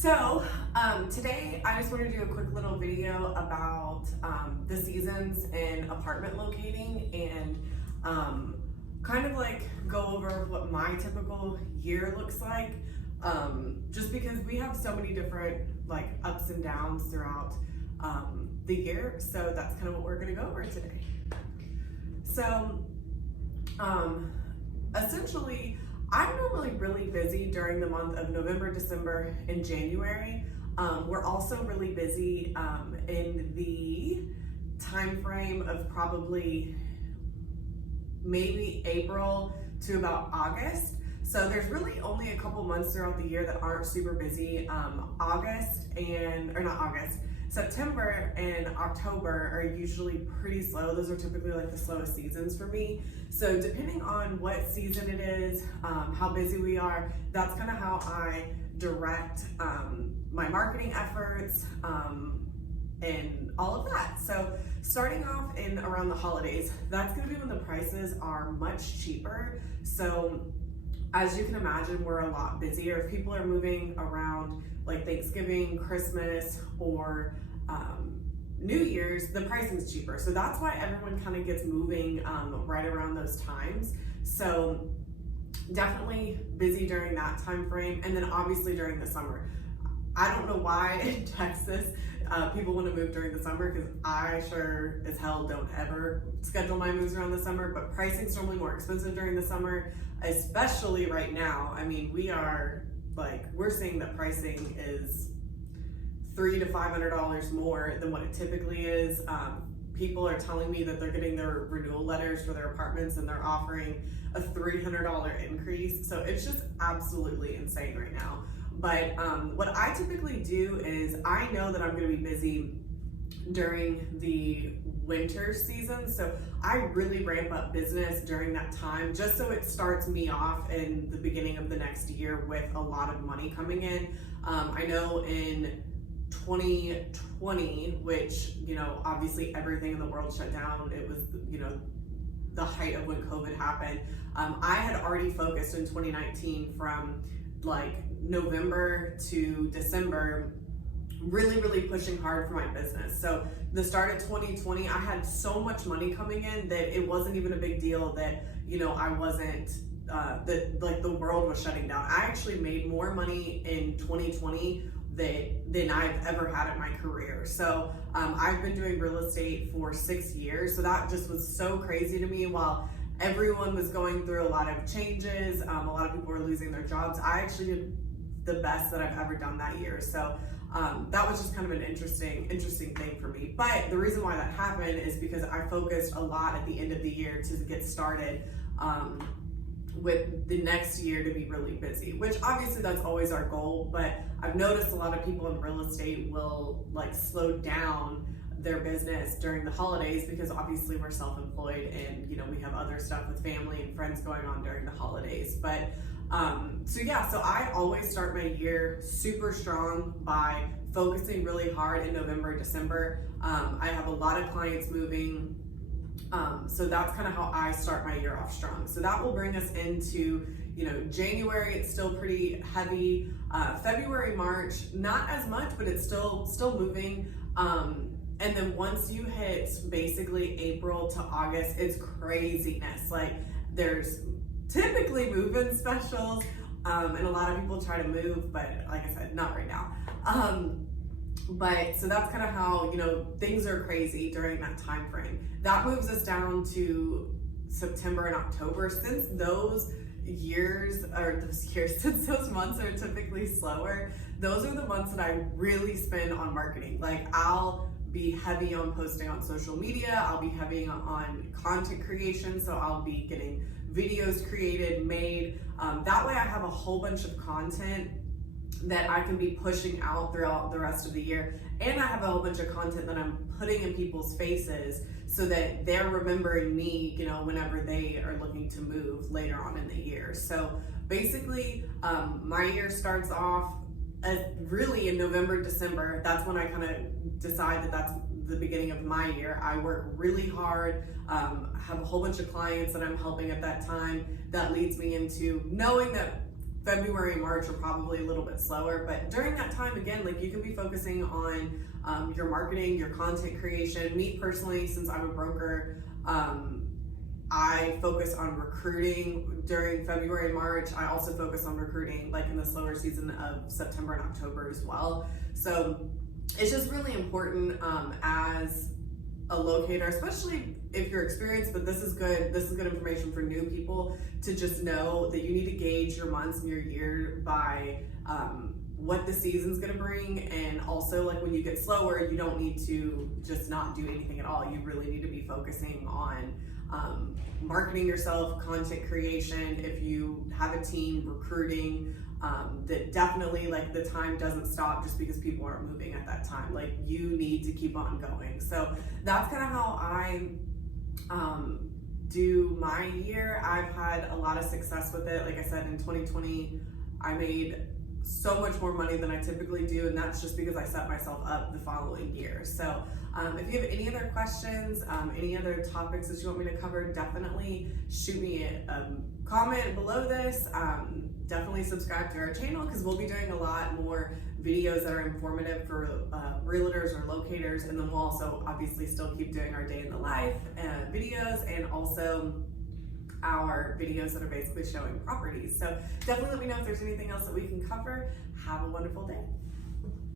Today I just want to do a quick little video about the seasons in apartment locating and kind of like go over what my typical year looks like, just because we have so many different like ups and downs throughout the year. So that's kind of what we're going to go over today. So essentially, I'm normally really busy during the month of November, December, and January. We're also really busy in the time frame of probably maybe April to about August. So there's really only a couple months throughout the year that aren't super busy. September and October are usually pretty slow. Those are typically like the slowest seasons for me. So depending on what season it is, how busy we are, that's kind of how I direct my marketing efforts and all of that. So starting off in around the holidays, that's gonna be when the prices are much cheaper. So as you can imagine, we're a lot busier. If people are moving around like Thanksgiving, Christmas, or New Year's, the pricing's cheaper. So that's why everyone kind of gets moving right around those times. So definitely busy during that time frame. And then obviously during the summer. I don't know why in Texas people want to move during the summer, because I sure as hell don't ever schedule my moves around the summer, but pricing's normally more expensive during the summer, especially right now. I mean, we're seeing that pricing is $300 to $500 more than what it typically is. People are telling me that they're getting their renewal letters for their apartments and they're offering a $300 increase. So it's just absolutely insane right now. But what I typically do is I know that I'm going to be busy during the winter season. So I really ramp up business during that time, just so it starts me off in the beginning of the next year with a lot of money coming in. I know in 2020, which, obviously everything in the world shut down. It was, the height of when COVID happened. I had already focused in 2019 from like November to December, really pushing hard for my business. So the start of 2020, I had so much money coming in that it wasn't even a big deal that, I wasn't, that like the world was shutting down. I actually made more money in 2020 than I've ever had in my career. So I've been doing real estate for 6 years. So that just was so crazy to me. While everyone was going through a lot of changes, a lot of people were losing their jobs, I actually did the best that I've ever done that year. So that was just kind of an interesting thing for me. But the reason why that happened is because I focused a lot at the end of the year to get started with the next year to be really busy, which obviously that's always our goal. But I've noticed a lot of people in real estate will like slow down their business during the holidays, because obviously we're self-employed and we have other stuff with family and friends going on during the holidays. But so I always start my year super strong by focusing really hard in November, December. I have a lot of clients moving. So that's kind of how I start my year off strong. So that will bring us into, January, it's still pretty heavy. February, March, not as much, but it's still moving. And then once you hit basically April to August, it's craziness. Like there's typically move-in specials, and a lot of people try to move, but like I said, not right now. But so that's kind of how, things are crazy during that time frame. That moves us down to September and October. Since those since those months are typically slower, those are the months that I really spend on marketing. Like I'll be heavy on posting on social media. I'll be heavy on content creation. So I'll be getting videos created, made. That way I have a whole bunch of content that I can be pushing out throughout the rest of the year. And I have a whole bunch of content that I'm putting in people's faces so that they're remembering me, whenever they are looking to move later on in the year. So basically, my year starts off really in November, December. That's when I kind of decide that that's the beginning of my year. I work really hard, have a whole bunch of clients that I'm helping at that time. That leads me into knowing that February and March are probably a little bit slower, but during that time, again, like you can be focusing on your marketing, your content creation. Me personally, since I'm a broker, I focus on recruiting during February and March. I also focus on recruiting like in the slower season of September and October as well. So it's just really important as a locator, especially if you're experienced, but this is good information for new people to just know that you need to gauge your months and your year by what the season's gonna bring. And also, like, when you get slower, you don't need to just not do anything at all. You really need to be focusing on marketing yourself, content creation. If you have a team, recruiting, that definitely, like, the time doesn't stop just because people aren't moving at that time. Like, you need to keep on going. So that's kind of how I do my year. I've had a lot of success with it. Like I said, in 2020, I made so much more money than I typically do, and that's just because I set myself up the following year. So if you have any other questions, any other topics that you want me to cover, definitely shoot me a comment below this. Definitely subscribe to our channel, because we'll be doing a lot more videos that are informative for realtors or locators, and then we'll also obviously still keep doing our day in the life videos, and also our videos that are basically showing properties. So definitely let me know if there's anything else that we can cover. Have a wonderful day.